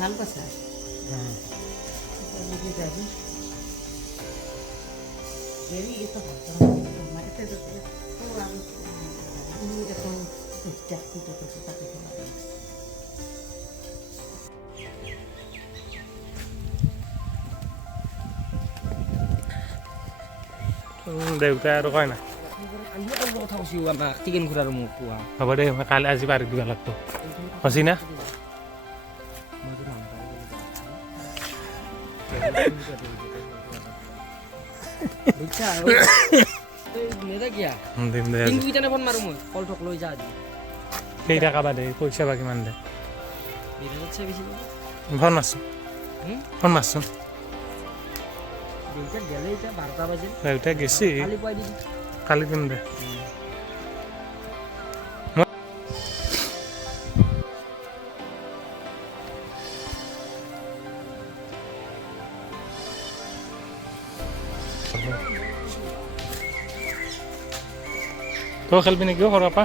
ভাল কথা যদি যাবি very itu mereka itu kurang ini itu sejak itu tersuka itu দেউতা আৰু কয় না আমি আৰু কথা কৈছো আমাক টিকেন ঘূৰাৰ মোক কোৱা হ'ব দে মই কালি আজি পাৰি দিব লাগিব হৈছে না বুঝছা তই নেদা কিয়া দিম দে কিন্তু ইতানে ফোন মাৰো মই কল ঠক লৈ যা আজি কেইটা কাবা দে পইচা বা কিমান দে বিৰাটছে বেছি ফোন মাৰছোঁ ফোন মাৰছোঁ দেউতা গেলে এতিয়া 12টা বাজে দেউতা গেছি কালি পুৱাই দিবি কালি দিম দে তই খেলবি নেকি সৰৰ পৰা